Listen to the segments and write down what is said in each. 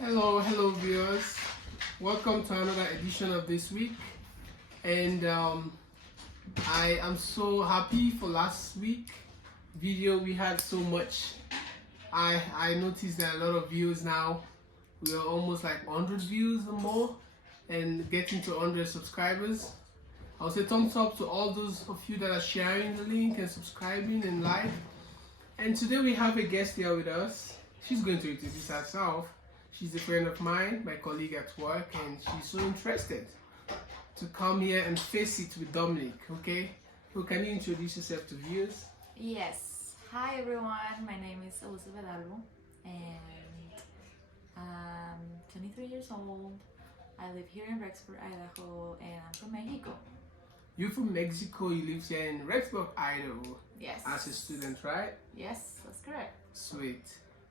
Hello viewers. Welcome to another edition of This Week. And I am so happy for last week video. We had so much. I noticed that a lot of views now. We are almost like 100 views or more, and getting to 100 subscribers. I'll say thumbs up to all those of you that are sharing the link and subscribing and like. And today we have a guest here with us. She's going to introduce herself. She's a friend of mine, my colleague at work, and she's so interested to come here and face it with Dominic, okay? So can you introduce yourself to viewers? Yes. Hi everyone, my name is Elizabeth Alvo and I'm 23 years old. I live here in Rexburg, Idaho, and I'm from Mexico. You're from Mexico, you live here in Rexburg, Idaho. Yes. As a student, right? Yes, that's correct. Sweet.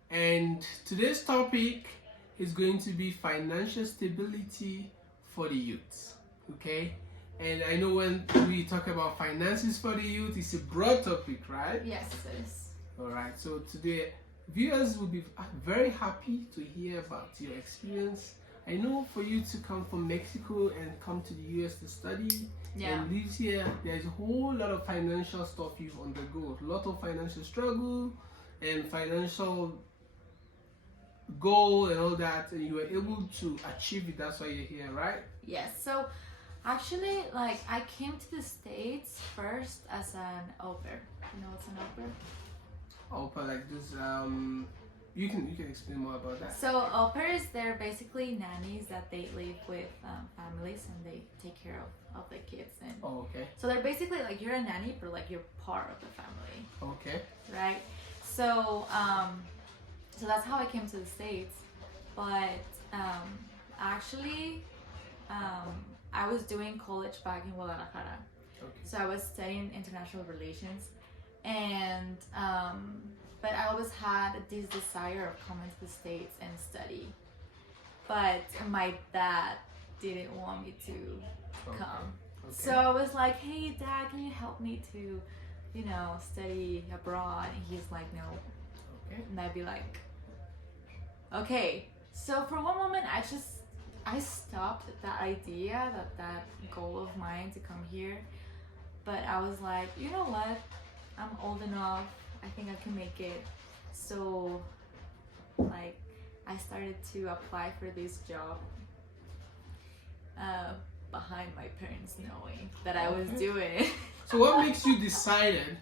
And today's topic is going to be financial stability for the youth, okay? And I know when we talk about finances for the youth, it's a broad topic, right? Yes, it is. All right, so today viewers will be very happy to hear about your experience. I know for you to come from Mexico and come to the US to study and live here, there's a whole lot of financial stuff you undergo, a lot of financial struggle and financial goal and all that, and you were able to achieve it. That's why you're here, right? Yes. So actually, like, I came to the States first as an au pair. You know what's an au pair? Au pair, like this. You can explain more about that. So au pairs, they're basically nannies that they live with families and they take care of the kids. And oh, okay. so they're basically like, you're a nanny, but like you're part of the family. Okay. Right. So so that's how I came to the States. But actually, I was doing college back in Guadalajara. Okay. So I was studying international relations, and but I always had this desire of coming to the States and study. But my dad didn't want me to come. Okay. So I was like, hey Dad, can you help me to, study abroad? And he's like, no. Okay. And I'd be like, okay. So for one moment, I stopped that idea, that goal of mine to come here. But I was like, you know what? I'm old enough. I think I can make it. So, like, I started to apply for this job behind my parents knowing that I was doing it. So what makes you decided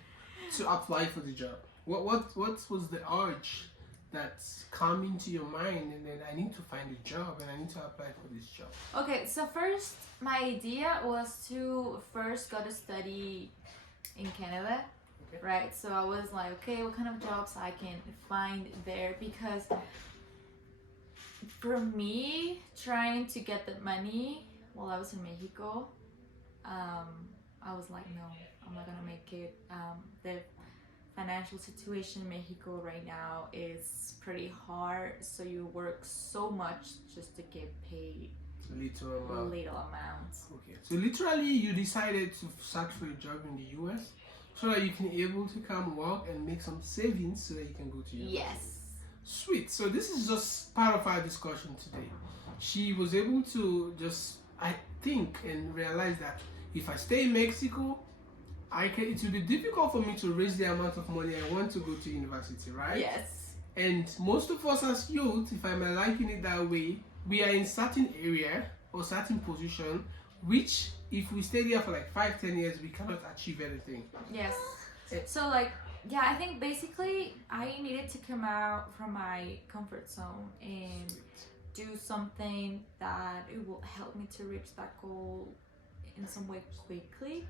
to apply for the job? What was the urge that's come into your mind, and then I need to find a job and I need to apply for this job? Okay, so first my idea was to first go to study in Canada. Okay. Right, so I was like, okay, what kind of jobs I can find there, because for me, trying to get the money while I was in Mexico, I was like, no, I'm not gonna make it. The financial situation in Mexico right now is pretty hard, so you work so much just to get paid little amount. Okay, so literally you decided to search for a job in the US so that you can able to come work and make some savings so that you can go to university. Yes. Sweet. So this is just part of our discussion today. She was able to just, I think, and realize that if I stay in Mexico, it will be difficult for me to raise the amount of money I want to go to university, right? Yes. And most of us as youth, if I'm liking it that way, we are in certain area or certain position which if we stay there for like 5-10 years we cannot achieve anything. Yes. So like, yeah, I think basically I needed to come out from my comfort zone and do something that it will help me to reach that goal in some way quickly.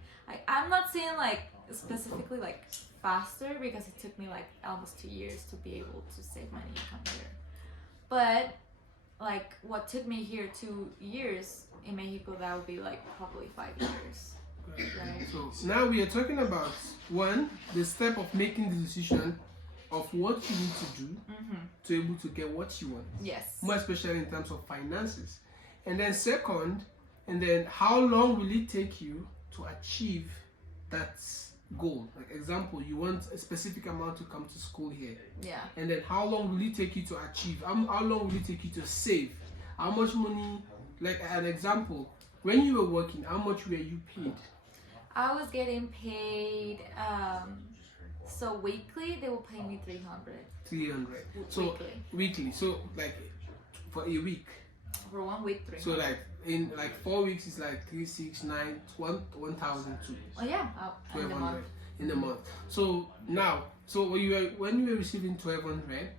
I'm not saying like specifically like faster, because it took me like almost 2 years to be able to save money and come here. But like what took me here 2 years in Mexico, that would be like probably 5 years. Right? So now we are talking about one, the step of making the decision of what you need to do to able to get what you want. Yes. More especially in terms of finances. And then second, and then how long will it take you to achieve that goal. Like example, you want a specific amount to come to school here. Yeah. And then how long will it take you to achieve? How long will it take you to save? How much money? Like an example, when you were working, how much were you paid? I was getting paid. So weekly they will pay me 300. 300. So weekly. So like for a week. For 1 week, 300. So like in like 4 weeks it's like 3, 6, 9, 1,002. Oh yeah, in the month. In the month. So now, so when you were receiving 1,200,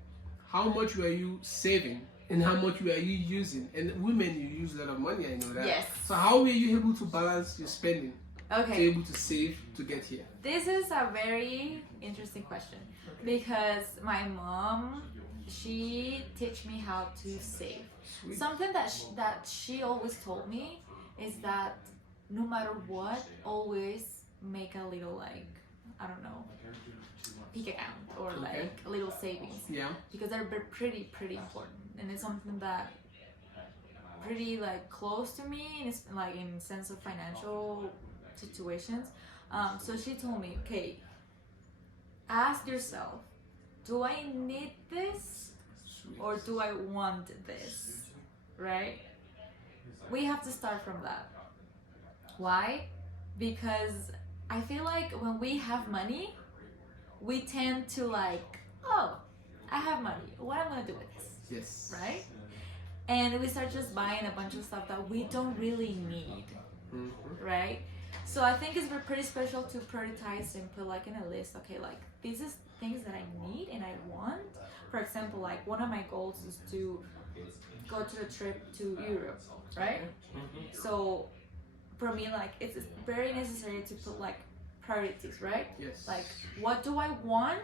how much were you saving and how much were you using? And women, you use a lot of money, I know that. Yes. So how were you able to balance your spending? Okay. To be able to save to get here? This is a very interesting question because my mom, she teach me how to save. Sweet. Something that she always told me is that no matter what, always make a little, like, I don't know, peak account or like a little savings. Yeah. Because they're pretty important, and it's something that pretty like close to me, and it's like in sense of financial situations. So she told me, okay, ask yourself, do I need this or do I want this? Right? We have to start from that. Why? Because I feel like when we have money, we tend to like, oh, I have money, what am I gonna do with this? Yes. Right? And we start just buying a bunch of stuff that we don't really need. Right? So I think it's pretty special to prioritize and put like in a list, okay, like this is things that I need and I want. For example, like one of my goals is to go to a trip to Europe, right? So for me, like it's very necessary to put like priorities, right? Yes. Like what do I want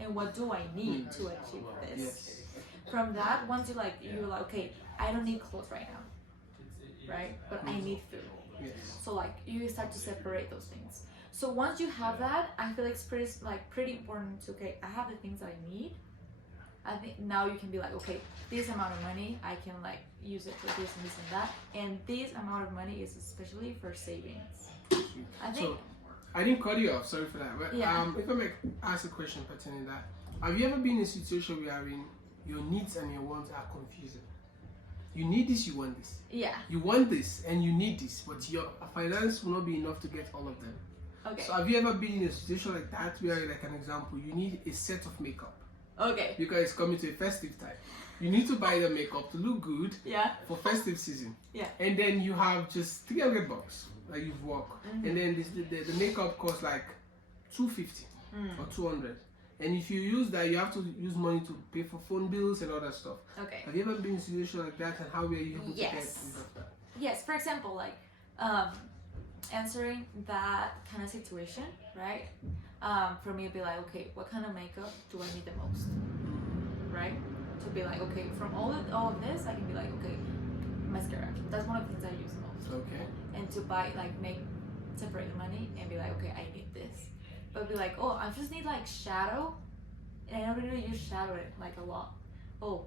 and what do I need to achieve this? Yes. From that, once you're like, okay, I don't need clothes right now, right? But I need food. Yes. So like you start to separate those things. So once you have that, I feel like it's pretty important to, okay, I have the things that I need. I think now you can be like, okay, this amount of money I can like use it for this and this and that, and this amount of money is especially for savings. I think. So, I didn't cut you off. Sorry for that. But Yeah. if I may ask a question pertaining that, have you ever been in a situation where your needs and your wants are confusing? You need this, you want this. Yeah. You want this and you need this, but your finance will not be enough to get all of them. Okay. So have you ever been in a situation like that where, like an example, you need a set of makeup Okay. because it's coming to a festive time. You need to buy the makeup to look good Yeah. for festive season. Yeah. And then you have just $300 like you've worked, and then the makeup costs like $250 or $200. And if you use that, you have to use money to pay for phone bills and all that stuff. Okay. Have you ever been in a situation like that, and how were you able to get rid of that? Yes. For example, like answering that kind of situation, right? For me, it'd be like, okay, what kind of makeup do I need the most, right? To be like, okay, from all of this, I can be like, okay, mascara. That's one of the things I use the most. Okay. And to buy, like, separate the money and be like, okay, I need this. But be like, oh, I just need like shadow, and I don't really use shadow like a lot. Oh,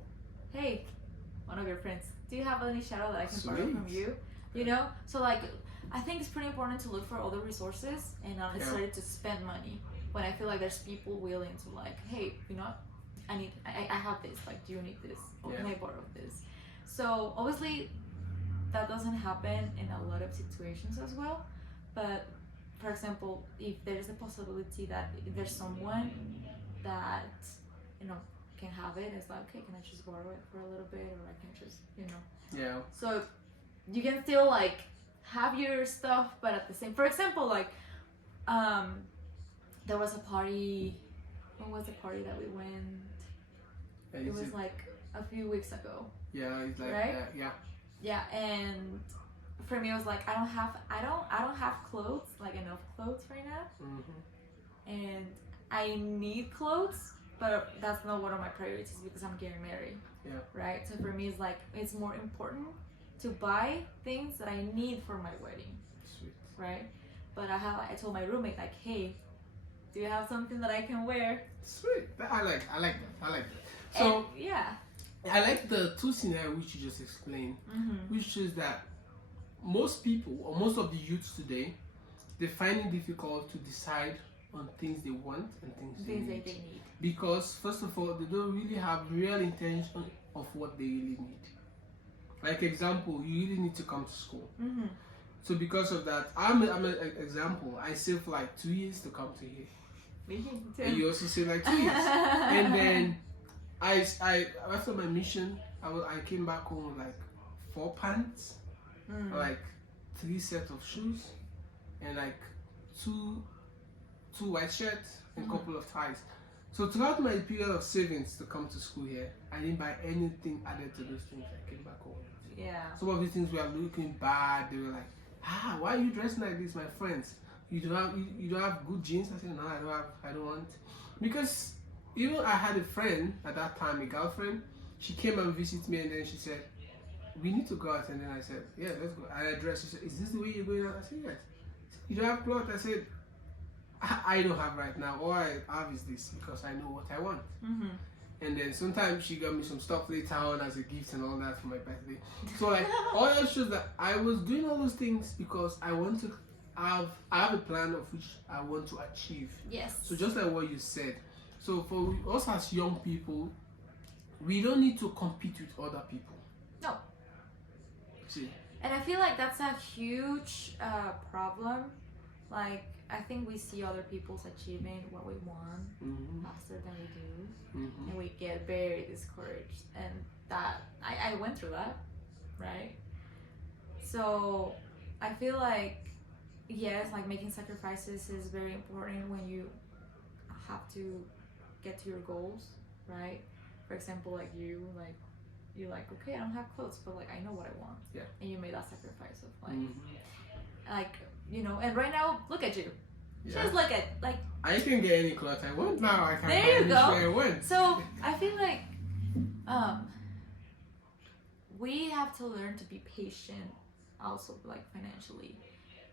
hey, one of your friends, do you have any shadow that I can borrow from you? You know, so like I think it's pretty important to look for other resources and not necessarily to spend money when I feel like there's people willing to like, hey, you know, I have this, like, do you need this, or can I borrow this? So obviously that doesn't happen in a lot of situations as well, but for example, if there's a possibility that if there's someone that, you know, can have it, it's like, okay, can I just borrow it for a little bit, or I can just, you know. Yeah. So you can still like have your stuff, but at the same, for example, like there was a party. When was the party that we went? It was like a few weeks ago. Yeah, it's like right? Yeah. Yeah, and for me, it was like I don't have clothes, like enough clothes right now, and I need clothes, but that's not one of my priorities because I'm getting married. Yeah. Right. So for me, it's like it's more important to buy things that I need for my wedding. Sweet. Right. But I told my roommate, like, hey, do you have something that I can wear? Sweet. I like that. So and, yeah. I like the two scenarios which you just explained, which is that most people or most of the youths today they find it difficult to decide on things they want and things Things they that they need. need. Because first of all, they don't really have real intention of what they really need. Like example, you really need to come to school. Mm-hmm. So because of that, I'm an example. I saved like 2 years to come to here. Me too. And you also saved like 2 years. And then I after my mission, I came back home with like 4 pants, like 3 sets of shoes, and like two white shirts and a couple of ties. So throughout my period of savings to come to school here, I didn't buy anything added to those things I came back home with. Yeah. Some of these things were looking bad. They were like, why are you dressing like this, my friends? You don't have good jeans? I said, no, I don't want. Because even I had a friend at that time, a girlfriend. She came and visited me, and then she said, we need to go out. And then I said, yeah, let's go. And I dressed. She said, is this the way you're going out? I said, yes. You don't have clothes? I said, I don't have right now. All I have is this because I know what I want. Mm-hmm. And then sometimes she got me some stuff later on as a gift and all that for my birthday. So like all that shows that I was doing all those things because I want to I have a plan of which I want to achieve. Yes. So just like what you said. So for us as young people, we don't need to compete with other people. No. See. And I feel like that's a huge problem. Like, I think we see other people's achieving what we want faster than we do, and we get very discouraged. And that I went through that, right? So I feel like yes, like making sacrifices is very important when you have to get to your goals, right? For example, like you're like, okay, I don't have clothes, but like I know what I want. Yeah. And you made that sacrifice of like you know, and right now look at you. Yeah. Just look at like I can get any clothes I want now. I can There buy you any go. shoe I want. so I feel like we have to learn to be patient also, like financially.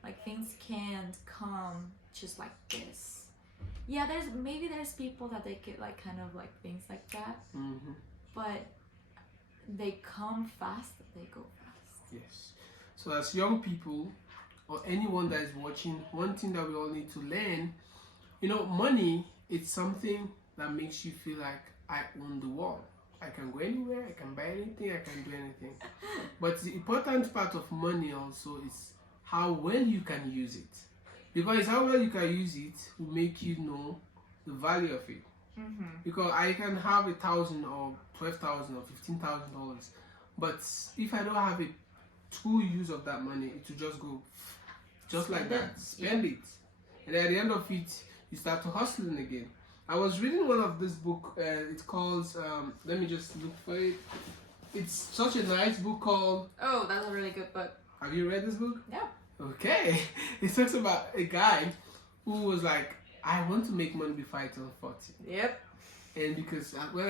Like things can't come just like this. Yeah, there's people that they get like kind of like things like that, but they come fast, they go fast. Yes. So as young people or anyone that is watching, one thing that we all need to learn, money, it's something that makes you feel like I own the world. I can go anywhere, I can buy anything, I can do anything. But the important part of money also is how well you can use it. Because how well you can use it will make you know the value of it. Because I can have 1,000 or 12,000 or $15,000, but if I don't have a true use of that money, it will just go just like that. Spend it, and at the end of it, you start to hustling again. I was reading one of this book. It's called. Let me just look for it. It's such a nice book called. Oh, that's a really good book. Have you read this book? Yeah. Okay. It talks about a guy who was like, I want to make money before I turn 40. Yep. And because when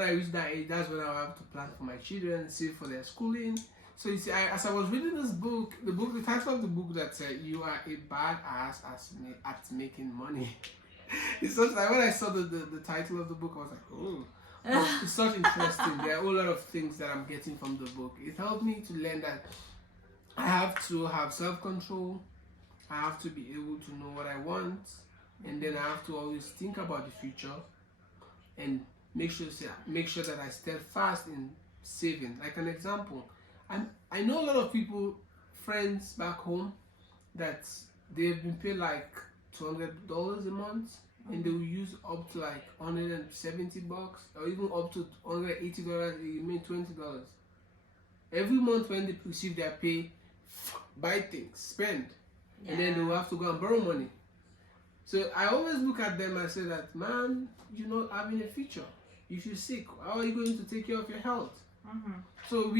I reached that age, that's when I have to plan for my children, save for their schooling. So you see, as I was reading this book, the title of the book that said, "You are a badass at making money." It's such like when I saw the title of the book, I was like, oh, it's such interesting. There are a whole lot of things that I'm getting from the book. It helped me to learn that I have to have self-control. I have to be able to know what I want, and then I have to always think about the future and make sure that I stay fast in saving. Like an example, I know a lot of people, friends back home, that they've been paid like $200 a month, and they will use up to like $170 or even up to $180. It means $20 every month when they receive their pay. Buy things, spend, and then they will have to go and borrow money. So I always look at them and say that, man, you're not having a future. If you're sick, how are you going to take care of your health? So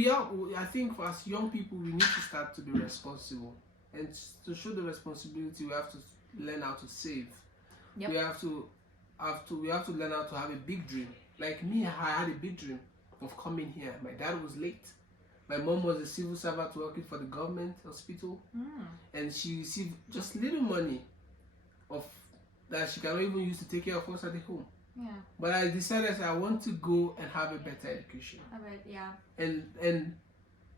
I think as young people, we need to start to be responsible, and to show the responsibility, we have to learn how to save. Yep. We have to learn how to have a big dream. Like me, I had a big dream of coming here. My dad was late. My mom was a civil servant working for the government hospital, and she received just little money that she cannot even use to take care of us at the home. Yeah. But I decided I want to go and have a better education. I bet, yeah. And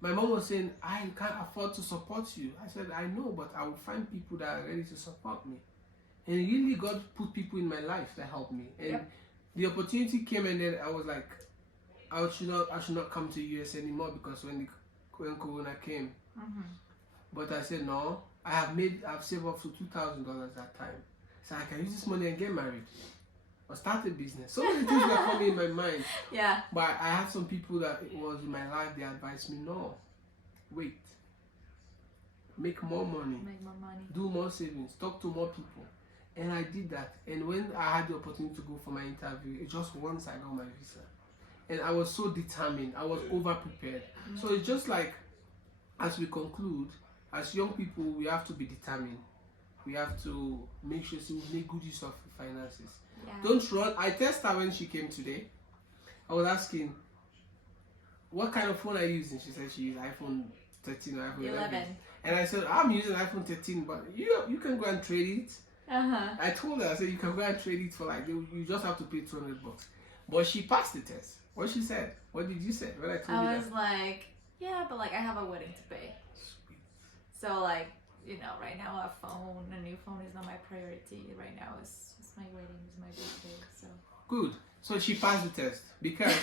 my mom was saying, I can't afford to support you. I said, I know, but I will find people that are ready to support me. And really, God put people in my life that helped me. And the opportunity came, and then I was like, I should not come to US anymore because when Corona came. But I said, no, I've saved up to $2,000 that time. So I can use this money and get married or start a business. So many things were coming in my mind. Yeah. But I had some people that was in my life, they advised me, no, wait. Make more money. Make more money. Do more savings. Talk to more people. And I did that. And when I had the opportunity to go for my interview, it just once I got my visa. And I was so determined. I was over prepared. So it's just like, as we conclude, as young people, we have to be determined. We have to make sure we make good use of finances. Yeah. Don't run. I tested her when she came today. I was asking, what kind of phone are you using? She said she used iPhone 13 or iPhone 11. And I said, I'm using iPhone 13, but you can go and trade it. I told her, I said, you can go and trade it for like, you just have to pay $200. But she passed the test. What she said? What did you say when I told you that? I was like, yeah, but like I have a wedding to pay. Sweet. So like, you know, right now a new phone is not my priority. Right now it's my wedding, it's my birthday, so. Good. So she passed the test because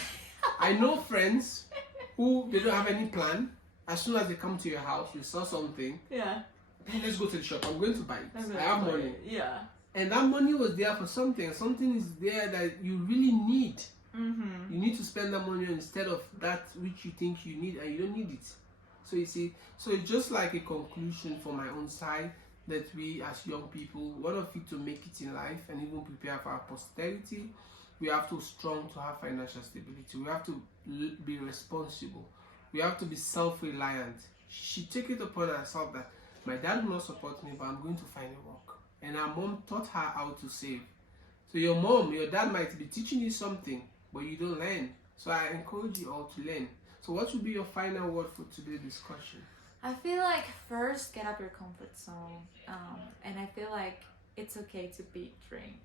I know friends who they don't have any plan. As soon as they come to your house, you saw something. Yeah. Hey, let's go to the shop. I'm going to buy it. I have money. Yeah. And that money was there for something. Something is there that you really need. You need to spend that money instead of that which you think you need and you don't need it. So you see, so it's just like a conclusion for my own side that we as young people, one of it to make it in life and even prepare for our posterity, we have to strong to have financial stability. We have to be responsible. We have to be self-reliant. She took it upon herself that my dad will not support me, but I'm going to find a work. And her mom taught her how to save. So your dad might be teaching you something, but you don't learn. So I encourage you all to learn. So what would be your final word for today's discussion? I feel like first get out your comfort zone. And I feel like it's okay to be dream.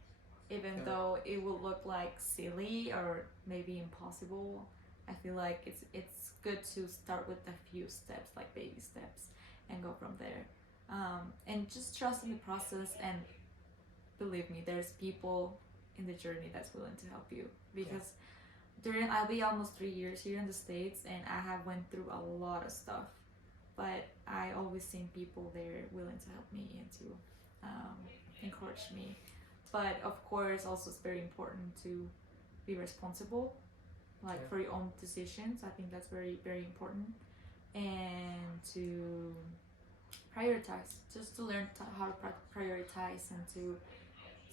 Even though it will look like silly or maybe impossible. I feel like it's good to start with a few steps, like baby steps, and go from there. And just trust in the process, and believe me, there's people in the journey that's willing to help you. Because I'll be almost 3 years here in the States, and I have went through a lot of stuff, but I always seen people there willing to help me and to encourage me. But of course, also it's very important to be responsible, like for your own decisions. I think that's very, very important. And to prioritize, just to learn how to prioritize and to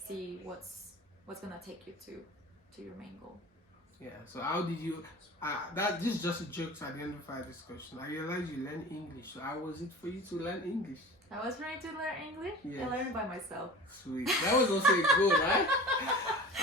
see what's gonna take you to your main goal. Yeah, so how did you, this is just a joke at the end of our discussion. I realized you learn English, so how was it for you to learn English? I was trying to learn English. Yes. I learned by myself. Sweet. That was also a goal, right?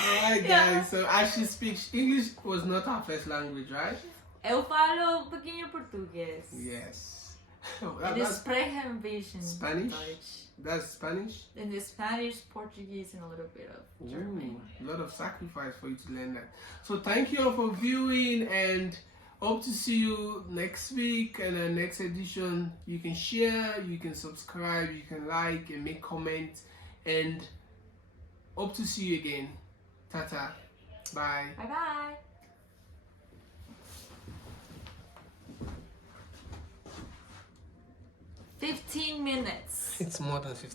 Alright guys, so as she speaks, English was not her first language, right? Eu falo um pouquinho português. Yes. And the sprechen ein bisschen Spanish? Deutsch. That's Spanish? And the Spanish, Portuguese, and a little bit of German. A lot of sacrifice for you to learn that. So thank you all for viewing, and hope to see you next week and the next edition. You can share, you can subscribe, you can like and make comments, and hope to see you again. Tata. Bye. Bye bye. $15 minutes. It's more than 15.